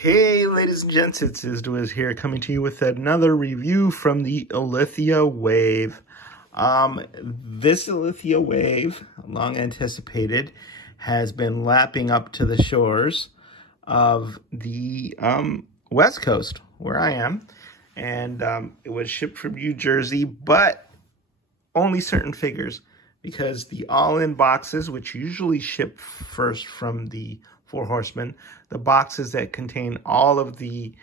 Hey ladies and gents, it's Isdwiz here coming to you with another review from the Ilithia Wave. This Ilithia Wave, long anticipated, has been lapping up to the shores of the West Coast, where I am. And it was shipped from New Jersey, but only certain figures, because the all-in boxes, which usually ship first from the Four Horsemen, the boxes that contain all of the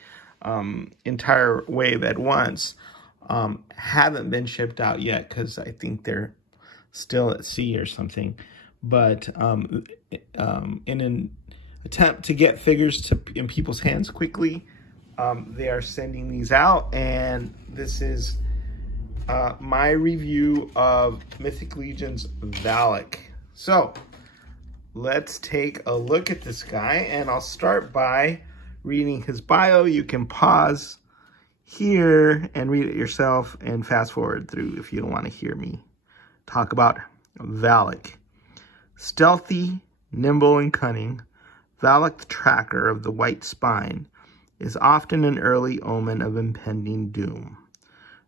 entire wave at once, haven't been shipped out yet because I think they're still at sea or something. But in an attempt to get figures in people's hands quickly, they are sending these out, and this is my review of Mythic Legion's Vallak. So let's take a look at this guy, and I'll start by reading his bio. You can pause here and read it yourself and fast forward through if you don't want to hear me talk about Vallak. Stealthy, nimble, and cunning, Vallak, the tracker of the white spine, is often an early omen of impending doom.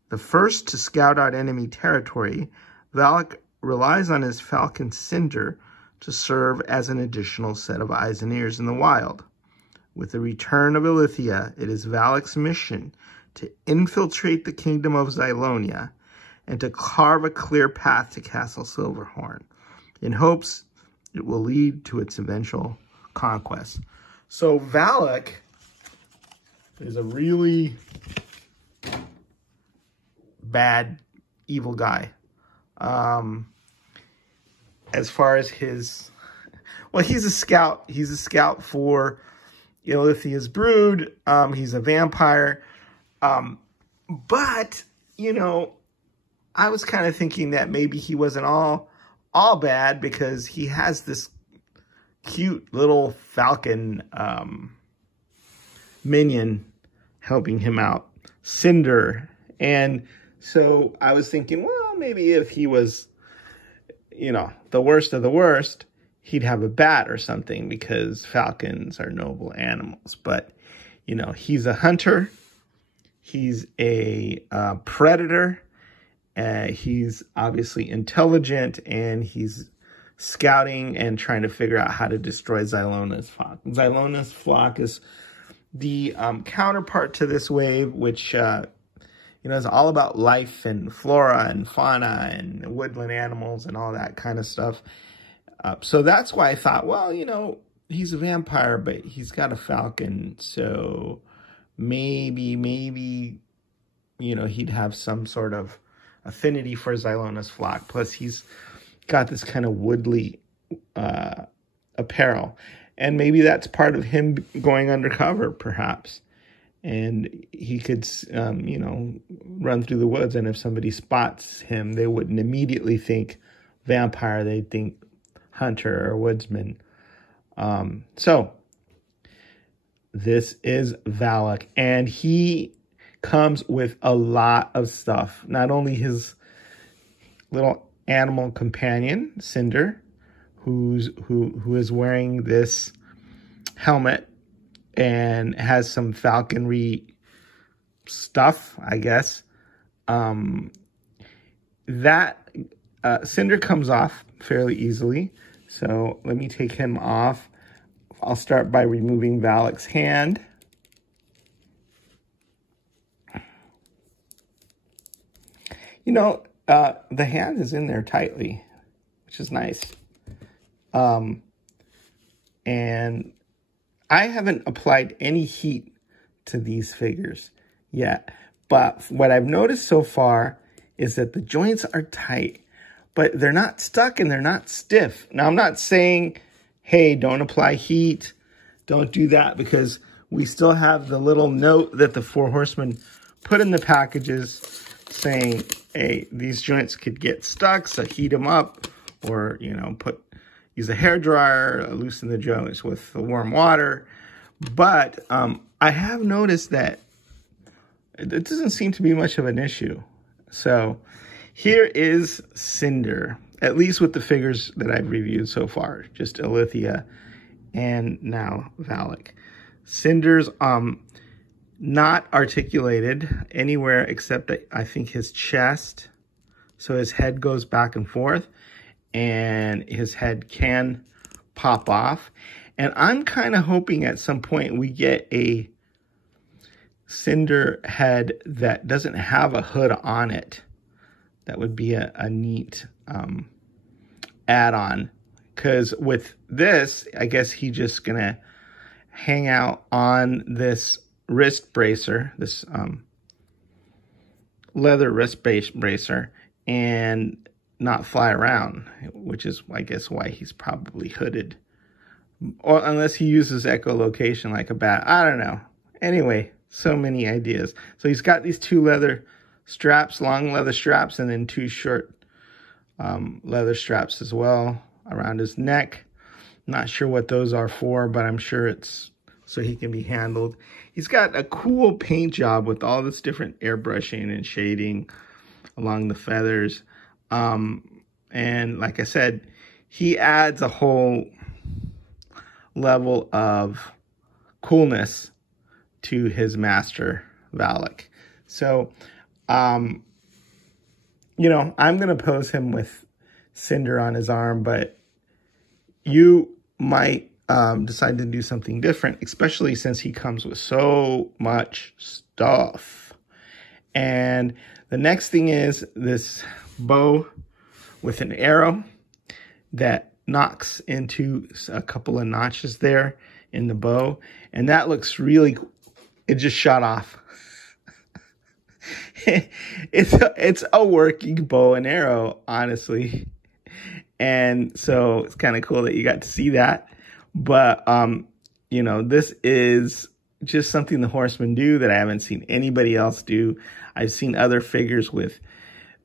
The first to scout out enemy territory, Vallak relies on his falcon Cinder to serve as an additional set of eyes and ears in the wild. With the return of Ilithia, it is Vallak's mission to infiltrate the kingdom of Zylonia and to carve a clear path to Castle Silverhorn, in hopes it will lead to its eventual conquest. So Vallak is a really bad, evil guy. As far as his, well, he's a scout. He's a scout for Ilithia's brood. He's a vampire. But, you know, I was kind of thinking that maybe he wasn't all bad, because he has this cute little falcon minion helping him out, Cinder. And so I was thinking, well, maybe if he was, you know, the worst of the worst, he'd have a bat or something, because falcons are noble animals. But, you know, he's a hunter. He's a predator. He's obviously intelligent, and he's scouting and trying to figure out how to destroy Zylona's flock. Zylona's flock is the counterpart to this wave, which you know, it's all about life and flora and fauna and woodland animals and all that kind of stuff. So that's why I thought, well, you know, he's a vampire, but he's got a falcon. So maybe, you know, he'd have some sort of affinity for Zylona's flock. Plus, he's got this kind of woodly apparel. And maybe that's part of him going undercover, perhaps. And he could, you know, run through the woods, and if somebody spots him, they wouldn't immediately think vampire. They'd think hunter or woodsman. So this is Vallak, and he comes with a lot of stuff. Not only his little animal companion, Cinder, who is wearing this helmet and has some falconry stuff, I guess. That Cinder comes off fairly easily. So let me take him off. I'll start by removing Vallak's hand. You know, the hand is in there tightly, which is nice. And I haven't applied any heat to these figures yet, but what I've noticed so far is that the joints are tight, but they're not stuck and they're not stiff. Now, I'm not saying, hey, don't apply heat, don't do that, because we still have the little note that the Four Horsemen put in the packages saying, hey, these joints could get stuck, so heat them up, or, you know, use a hairdryer, loosen the joints with the warm water. But I have noticed that it doesn't seem to be much of an issue. So here is Cinder, at least with the figures that I've reviewed so far, just Ilithia and now Vallak. Cinder's not articulated anywhere except I think his chest. So his head goes back and forth, and his head can pop off. And I'm kind of hoping at some point we get a Cinder head that doesn't have a hood on it. That would be a neat add-on. Because with this, I guess he's just going to hang out on this wrist bracer, this leather wrist bracer, and not fly around, which is, I guess, why he's probably hooded. Or unless he uses echolocation like a bat. I don't know. Anyway, so many ideas. So he's got these two leather straps, long leather straps, and then two short leather straps as well around his neck. Not sure what those are for, but I'm sure it's so he can be handled. He's got a cool paint job with all this different airbrushing and shading along the feathers. And like I said, he adds a whole level of coolness to his master, Vallak. So, you know, I'm going to pose him with Cinder on his arm, but you might decide to do something different, especially since he comes with so much stuff. And the next thing is this bow with an arrow that knocks into a couple of notches there in the bow. And that looks really, it just shot off. It's a working bow and arrow, honestly. And so it's kind of cool that you got to see that. But, you know, this is just something the Horsemen do that I haven't seen anybody else do. I've seen other figures with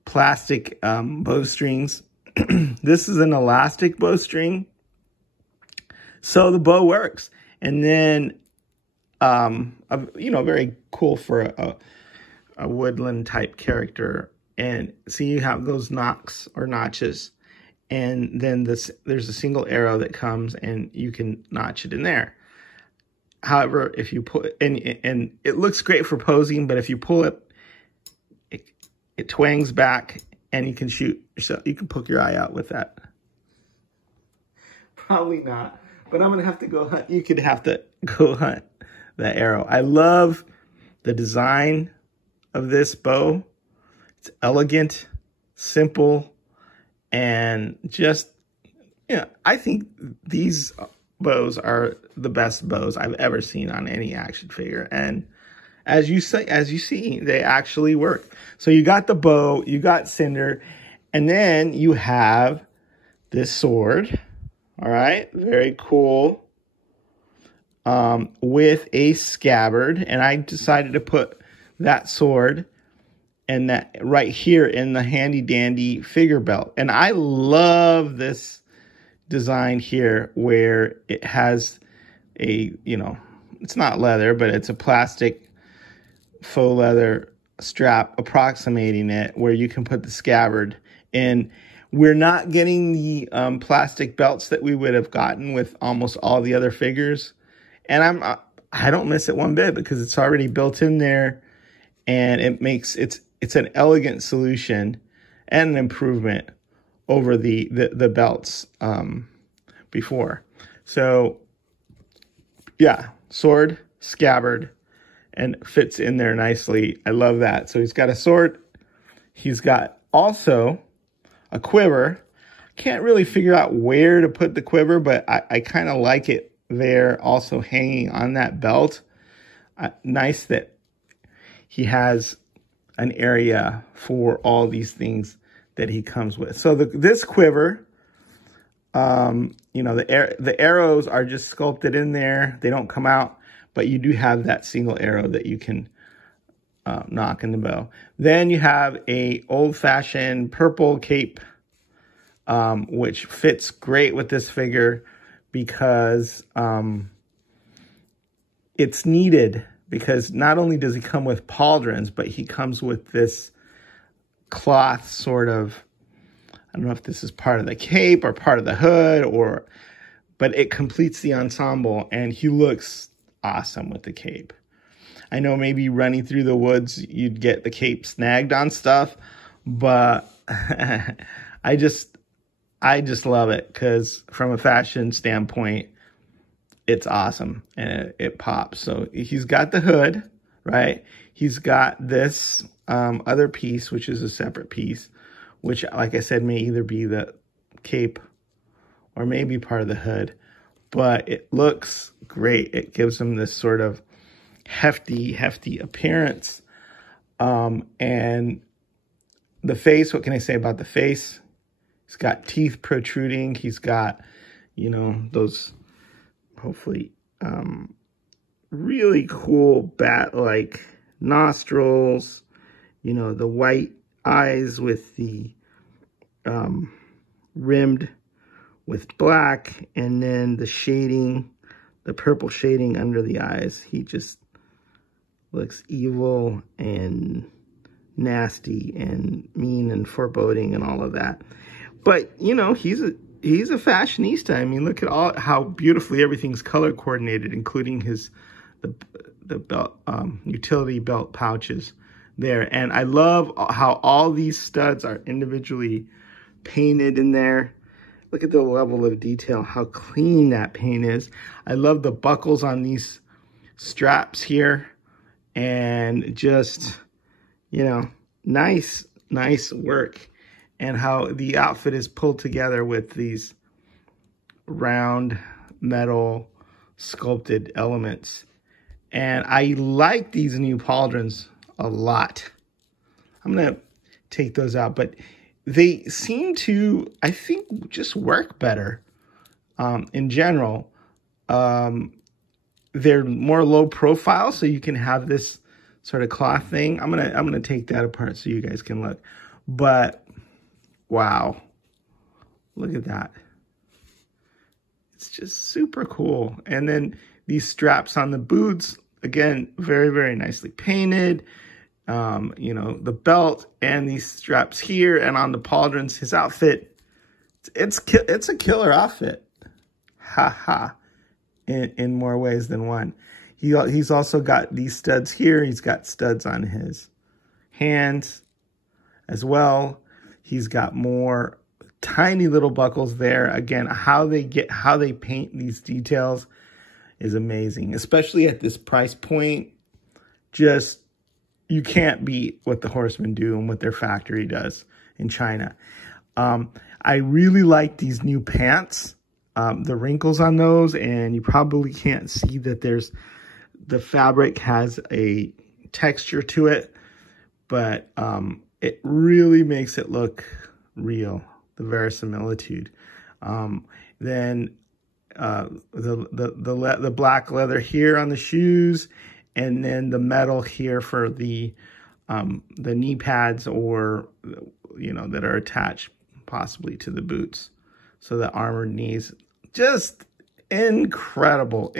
plastic bowstrings. This is an elastic bowstring, so the bow works. And then, you know, very cool for a woodland type character. And see, you have those knocks or notches, and then there's a single arrow that comes, and you can notch it in there. However, if you put and it looks great for posing, but if you pull it, it twangs back. And you can shoot yourself. You can poke your eye out with that. Probably not. But I'm going to have to go hunt. You could have to go hunt that arrow. I love the design of this bow. It's elegant, simple, and just, you know, I think these bows are the best bows I've ever seen on any action figure. And as you see, they actually work. So you got the bow, you got Cinder, and then you have this sword. All right, very cool. With a scabbard, and I decided to put that sword and that right here in the handy dandy figure belt. And I love this design here where it has a, you know, it's not leather, but it's a plastic faux leather strap approximating it, where you can put the scabbard in. We're not getting the plastic belts that we would have gotten with almost all the other figures, and I don't miss it one bit because it's already built in there, and it makes it's an elegant solution and an improvement over the belts before. So yeah, sword, scabbard, and fits in there nicely. I love that. So he's got a sword. He's got also a quiver. Can't really figure out where to put the quiver, but I kind of like it there also hanging on that belt. Nice that he has an area for all these things that he comes with. So this quiver, you know, the arrows are just sculpted in there. They don't come out. But you do have that single arrow that you can knock in the bow. Then you have a old-fashioned purple cape, which fits great with this figure because it's needed. Because not only does he come with pauldrons, but he comes with this cloth sort of, I don't know if this is part of the cape or part of the hood, but it completes the ensemble, and he looks awesome with the cape. I know maybe running through the woods, you'd get the cape snagged on stuff, but I just love it because from a fashion standpoint, it's awesome and it pops. So he's got the hood, right? He's got this other piece, which is a separate piece, which, like I said, may either be the cape or maybe part of the hood, but it looks great. It gives him this sort of hefty appearance. And the face, what can I say about the face? He's got teeth protruding. He's got, you know, those hopefully really cool bat-like nostrils, you know, the white eyes with the rimmed with black, and then the shading, the purple shading under the eyes. He just looks evil and nasty and mean and foreboding and all of that. But, you know, he's a fashionista. I mean, look at how beautifully everything's color coordinated, including the belt, utility belt pouches there. And I love how all these studs are individually painted in there. Look at the level of detail, how clean that paint is. I love the buckles on these straps here, and just, you know, nice work. And how the outfit is pulled together with these round metal sculpted elements. And I like these new pauldrons a lot. I'm gonna take those out, but they seem to, I think, just work better in general. They're more low profile, so you can have this sort of cloth thing. I'm gonna take that apart so you guys can look. But wow, look at that. It's just super cool. And then these straps on the boots, again, very nicely painted. You know, the belt and these straps here, and on the pauldrons, his outfit, it's a killer outfit. In more ways than one. He's also got these studs here. He's got studs on his hands as well. He's got more tiny little buckles there. Again, how they paint these details is amazing, especially at this price point. Just, you can't beat what the Horsemen do and what their factory does in China. I really like these new pants, the wrinkles on those, and you probably can't see that the fabric has a texture to it, but it really makes it look real, the verisimilitude. Then the black leather here on the shoes, and then the metal here for the knee pads, or, you know, that are attached possibly to the boots. So the armored knees, just incredible.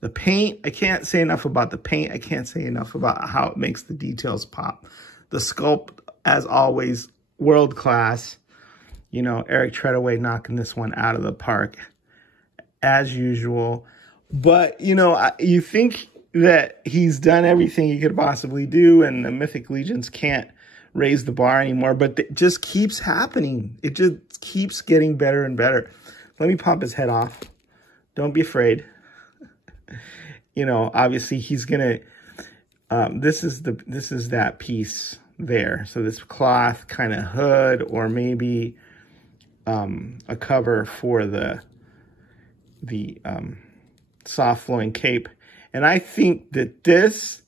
The paint, I can't say enough about the paint. I can't say enough about how it makes the details pop. The sculpt, as always, world class. You know, Eric Treadaway knocking this one out of the park, as usual. But, you know, you think that he's done everything he could possibly do, and the Mythic Legions can't raise the bar anymore, but it just keeps happening. It just keeps getting better and better. Let me pop his head off. Don't be afraid. You know, obviously he's gonna, this is that piece there. So this cloth kind of hood, or maybe a cover for the soft flowing cape. And I think that this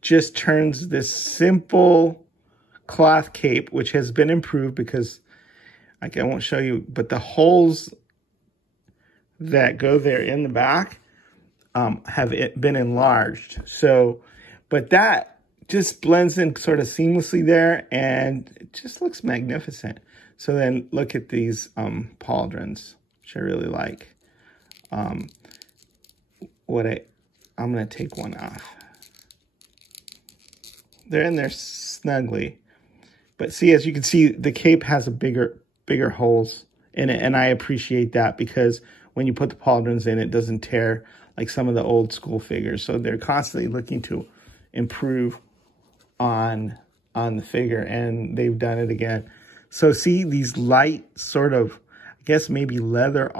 just turns this simple cloth cape, which has been improved because, like, I won't show you, but the holes that go there in the back have been enlarged. So, but that just blends in sort of seamlessly there, and it just looks magnificent. So then look at these pauldrons, which I really like. I'm gonna take one off. They're in there snugly. But see, as you can see, the cape has a bigger holes in it, and I appreciate that, because when you put the pauldrons in, it doesn't tear like some of the old school figures. So they're constantly looking to improve on the figure, and they've done it again. So see these light sort of, I guess maybe leather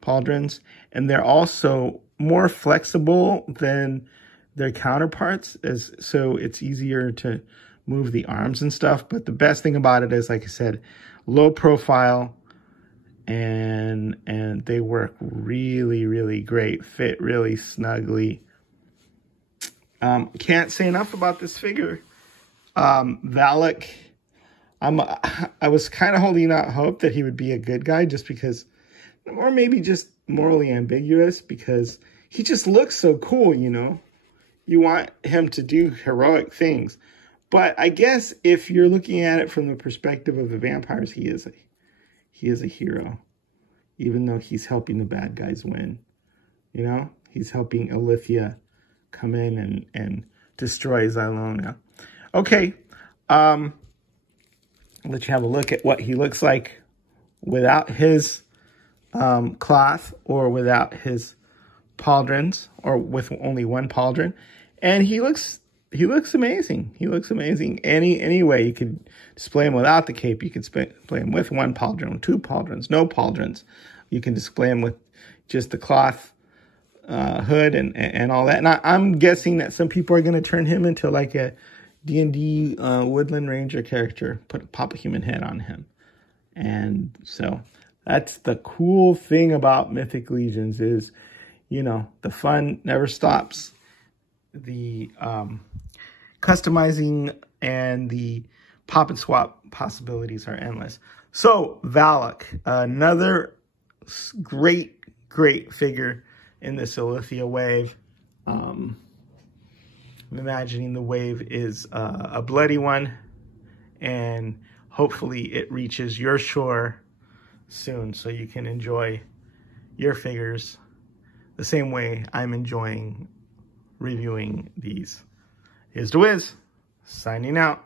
pauldrons, and they're also more flexible than their counterparts, so it's easier to move the arms and stuff. But the best thing about it is, like I said, low profile, and they work really, really great, fit really snugly. Can't say enough about this figure. Vallak, I was kind of holding out hope that he would be a good guy, just because, or maybe just morally ambiguous, because he just looks so cool, you know. You want him to do heroic things. But I guess if you're looking at it from the perspective of the vampires, he is a hero, even though he's helping the bad guys win. You know, he's helping Alithia come in and destroy Zylonia. Okay, let you have a look at what he looks like without his cloth, or without his pauldrons, or with only one pauldron. And he looks amazing. He looks amazing. Any way you could display him without the cape. You could display him with one pauldron, two pauldrons, no pauldrons. You can display him with just the cloth hood and all that. And I'm guessing that some people are going to turn him into like a D&D Woodland Ranger character, pop a human head on him. And so that's the cool thing about Mythic Legions is, you know, the fun never stops. The customizing and the pop and swap possibilities are endless. So Vallak, another great figure in this Alithia wave. I'm imagining the wave is a bloody one, and hopefully it reaches your shore soon so you can enjoy your figures the same way I'm enjoying reviewing these. Here's the Wiz, signing out.